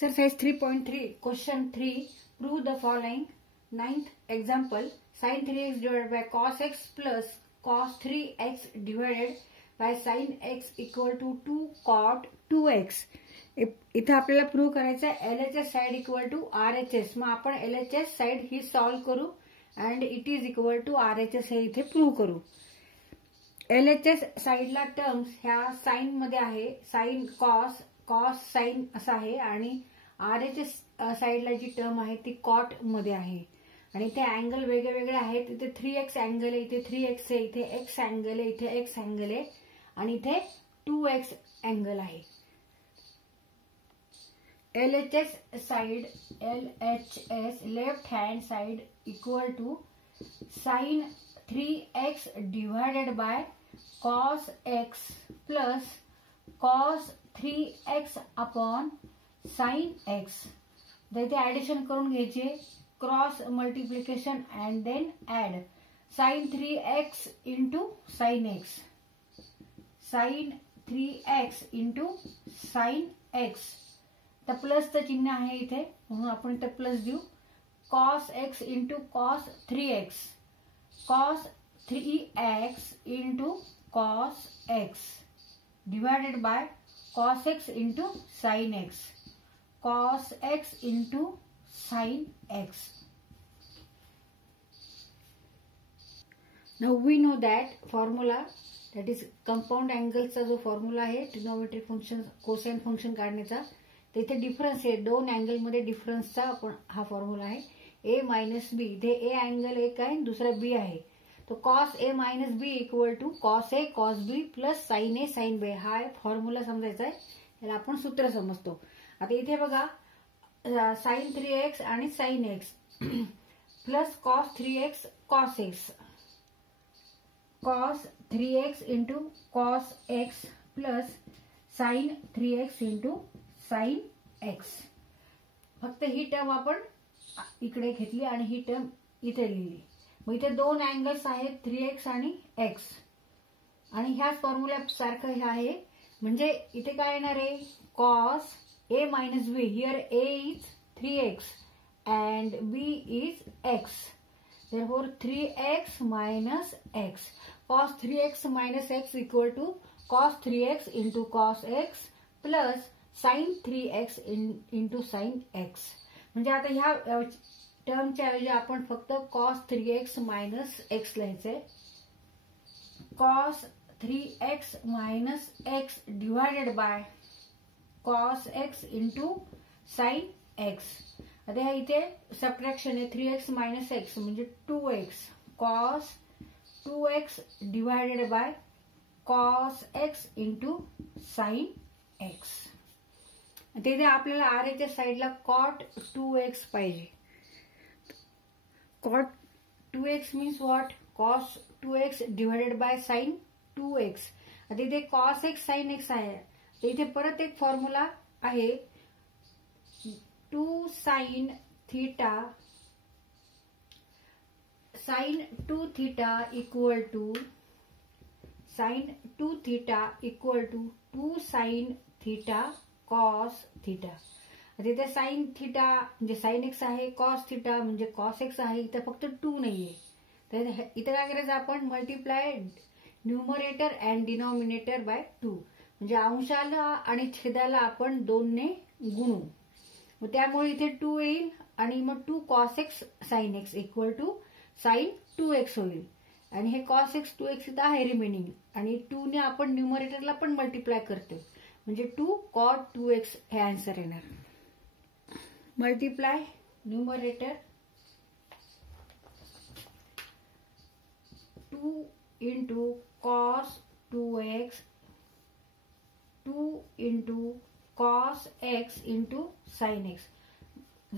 Exercise 3.3, question 3. Prove the following. 9th example. Sin 3x divided by cos x plus cos 3x divided by sin x equal to 2 cot 2x. इथे आपल्याला prove करायचं आहे LHS side equal to RHS. मग आपण LHS side ही solve करू and it is equal to RHS हे इथे प्रूव्ह करू. LHS साइडला टर्म्स ह्या साइन मध्ये आहे. साइन कॉस कॉस साइन असं आहे आणि RHS साइडला जी टर्म आहे ती कॉट मध्ये आहे आणि इथे अँगल वेगळे वेगळे आहेत. इथे 3x अँगल आहे, इथे 3x आहे, इथे x अँगल आहे, इथे x अँगल आहे आणि इथे 2x अँगल आहे. LHS side LHS left hand side equal to sine 3x divided by cos x plus cos 3x upon sine x. तर इथे ऍडिशन करून घ्यायचे, cross multiplication and then add. Sine 3x into sine x, sine 3x into sine x. तर प्लसचं चिन्ह आहे इथे म्हणून आपण इथे प्लस देऊ. cos x into cos 3x, cos 3x into cos x divided by cos x into sine x, cos x into sin x. Now we know that formula, that is compound angles चा जो formula आहे trigonometric function cosine function काढण्याचा, तिथे difference आहे दोन angle मध्ये डिफरन्सचा आपण हा फॉर्म्युला आहे. a मायनस बी, इथे a अँगल एक आहे दुसरा b आहे. तो cos a minus b equal to cos a cos b plus sin a sin b हा फॉर्म्युला समजायचा आहे. याला आपण सूत्र समजतो. आता इथे बघा साइन 3x आणि sine x plus cos 3x cos x, cos 3x into cos x plus sine 3x into sine x. फक्त ही टर्म आपण इकडे घेतली आणि ही टर्म इथे लिहिली. मग इथे दोन अँगल्स आहेत 3x आणि x आणि ह्याच फॉर्म्युला सारखं हे आहे. म्हणजे इथे काय येणार आहे cos a minus b. Here a is 3x and b is x. Therefore 3x minus x. Cos 3x minus x equal to cos 3x into cos x plus sin 3x into sin x. म्हणजे आता ह्या टर्मच्या ऐवजी आपण फक्त cos 3x minus x लिहायचे. cos 3x minus x divided by cos x into sin x. आता इथे सबट्रॅक्शन आहे 3x minus x म्हणजे 2x, cos 2x divided by cos x into sin x. तिथे आपल्याला RHS साइडला cot 2x पाहिजे. cot 2x means what? cos 2x divided by sin 2x. आता इथे cos x sin x आहे. इथे परत एक फॉर्म्युला आहे 2 sin theta sin 2 theta equal to sin 2 theta equal to 2 sin theta cos theta. इथे sin theta म्हणजे sin x आहे, cos थीटा म्हणजे cos x आहे. इथे फक्त 2 नाहीये. तर इथे काय करायचं आपण multiply numerator and denominator by 2. म्हणजे अंशाला आणि छेदाला आपण 2 ने गुणू. मग त्यामुळे इथे 2 येईल आणि मग 2 cos x sin x equal to sin 2x होईल आणि हे cos x 2x इथं आहे रिमेनिंग आणि 2 ने आपण न्यूमरेटरला पण मल्टिप्लाय करतो म्हणजे 2 cot 2x हे आन्सर येणार. Multiply numerator 2 into cos 2x 2 into cos x into sin x.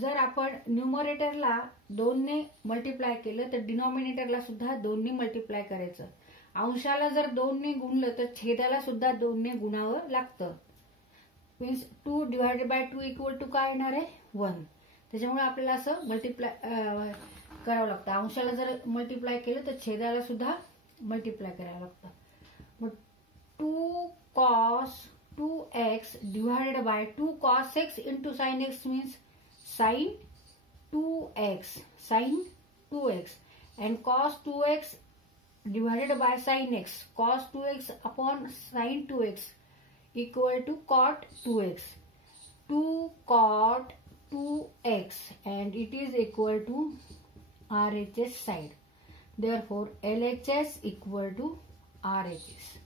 जर आपण न्यूमरेटरला 2 ने मल्टिप्लाय केलं तर डिनॉमिनेटरला सुद्धा 2 ने मल्टिप्लाय करायचं. अंशाला जर 2 ने गुणलं तर छेदाला सुद्धा 2 ने गुणावं लागतं. Means 2 divided by 2 equal to काय येणार आहे 1. त्याच्यामुळे आपल्याला असं मल्टिप्लाय करावं लागतं. अंशाला जर मल्टिप्लाय केलं तर छेदाला सुद्धा मल्टिप्लाय करावं लागतं. मग 2 cos 2x divided by 2 cos x into sin x means sin 2x, sin 2x, and cos 2x divided by sin x, cos 2x upon sin 2x equal to cot 2x, 2 cot 2x, and it is equal to RHS side. Therefore, LHS equal to RHS.